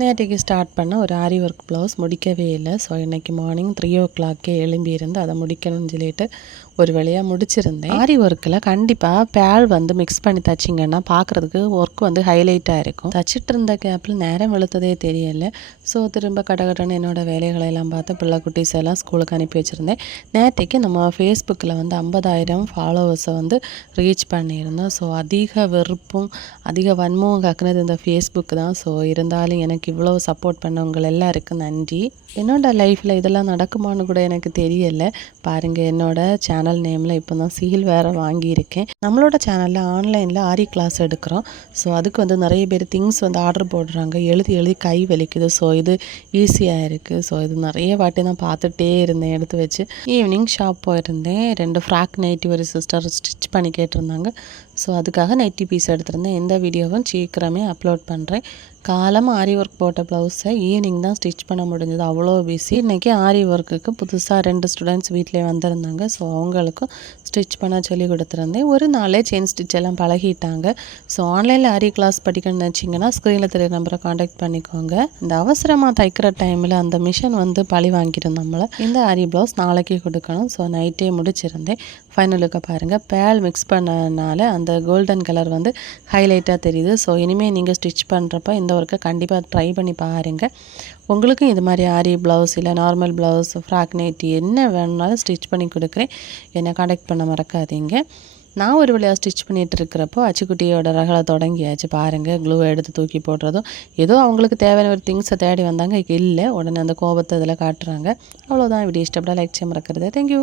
நேற்றுக்கு ஸ்டார்ட் பண்ண ஒரு ஆரி ஒர்க் ப்ளவுஸ் முடிக்கவே இல்லை. ஸோ இன்றைக்கி மார்னிங் 3 o'clock எழும்பியிருந்து அதை முடிக்கணும்னு சொல்லிட்டு ஒரு வழியாக முடிச்சிருந்தேன். ஆரி ஒர்க்கில் கண்டிப்பாக பேல் வந்து மிக்ஸ் பண்ணி தைச்சிங்கன்னா பார்க்குறதுக்கு ஒர்க் வந்து ஹைலைட்டாக இருக்கும். தச்சிட்டு இருந்த கேப்பில் நேரம் வெளுத்ததே தெரியலை. ஸோ திரும்ப கடகடன்னு என்னோடய வேலைகளெல்லாம் பார்த்து பிள்ளை குட்டீஸ் எல்லாம் ஸ்கூலுக்கு அனுப்பி வச்சுருந்தேன். நேற்றுக்கு நம்ம ஃபேஸ்புக்கில் வந்து 50,000 ஃபாலோவர்ஸை வந்து ரீச் பண்ணியிருந்தோம். ஸோ அதிக வெறுப்பும் அதிக வன்மமும் கக்குனது இந்த ஃபேஸ்புக் தான். ஸோ இருந்தாலும் எனக்கு இவ்வளோ சப்போர்ட் பண்ணவங்க எல்லாருக்கும் நன்றி. என்னோடய லைஃப்பில் இதெல்லாம் நடக்குமான்னு கூட எனக்கு தெரியலை. பாருங்கள், என்னோடய சேனல் நேமில் இப்போ தான் சீல் வேறு வாங்கியிருக்கேன். நம்மளோட சேனலில் ஆன்லைனில் ஆரி கிளாஸ் எடுக்கிறோம். ஸோ அதுக்கு வந்து நிறைய பேர் திங்ஸ் வந்து ஆர்டர் போடுறாங்க. எழுதி எழுதி கை வலிக்குது. ஸோ இது ஈஸியாக இருக்குது. ஸோ இது நிறைய வாட்டி நான் பார்த்துட்டே இருந்தேன். எடுத்து வச்சு ஈவினிங் ஷாப் போயிருந்தேன். 2 ஃப்ராக் நைட்டி ஒரு சிஸ்டர் ஸ்டிச் பண்ணி கேட்டிருந்தாங்க. ஸோ அதுக்காக நைட்டி பீஸ் எடுத்திருந்தேன். இந்த வீடியோவும் சீக்கிரமே அப்லோட் பண்ணுறேன். காலமாக ஆரி ஒர்க் போட்ட ப்ளவுஸை ஈவினிங் தான் ஸ்டிச் பண்ண முடிஞ்சது. அவ்வளோ பிஸி. இன்றைக்கி ஆரி ஒர்க்குக்கு புதுசாக 2 ஸ்டூடெண்ட்ஸ் வீட்டிலே வந்திருந்தாங்க. ஸோ அவங்களுக்கும் ஸ்டிச் பண்ண சொல்லி கொடுத்துருந்தேன். ஒரு நாளே செயின் ஸ்டிச் எல்லாம் பழகிட்டாங்க. ஸோ ஆன்லைனில் ஆரி கிளாஸ் படிக்கணும்னு நினச்சிங்கன்னா ஸ்க்ரீனில் தெரிய நம்பரை காண்டாக்ட் பண்ணிக்கோங்க. இந்த அவசரமாக தைக்கிற டைமில் அந்த மிஷின் வந்து பழி வாங்கிடும் நம்மளை. இந்த ஆரி ப்ளவுஸ் நாளைக்கு கொடுக்கணும். ஸோ நைட்டே முடிச்சிருந்தேன். ஃபைனலுக்கு பாருங்கள், பேல் மிக்ஸ் பண்ணனால அந்த கோல்டன் கலர் வந்து ஹைலைட்டாக தெரியுது. ஸோ இனிமேல் நீங்கள் ஸ்டிச் பண்ணுறப்ப இந்த ஒர்க்கை கண்டிப்பாக ட்ரை பண்ணி பாருங்கள். உங்களுக்கும் இது மாதிரி ஆரி ப்ளவுஸ் இல்லை நார்மல் ப்ளவுஸ், ஃப்ராக் நைட்டி என்ன வேணுனாலும் ஸ்டிச் பண்ணி கொடுக்குறேன். என்னை காண்டாக்ட் பண்ண மறக்காதீங்க. நான் ஒரு வழியாக ஸ்டிச் பண்ணிகிட்டு இருக்கிறப்போ அச்சுக்குட்டியோட ரகலை தொடங்கியாச்சு. பாருங்கள், க்ளூவை எடுத்து தூக்கி போடுறதும் ஏதோ அவங்களுக்கு தேவையான ஒரு திங்ஸை தேடி வந்தாங்க. இல்லை, உடனே அந்த கோபத்தை இதில் காட்டுறாங்க. அவ்வளோதான். வீடியோ இஷ்டப்பட லைக் செய்ய மறக்கிறது. தேங்க்யூ.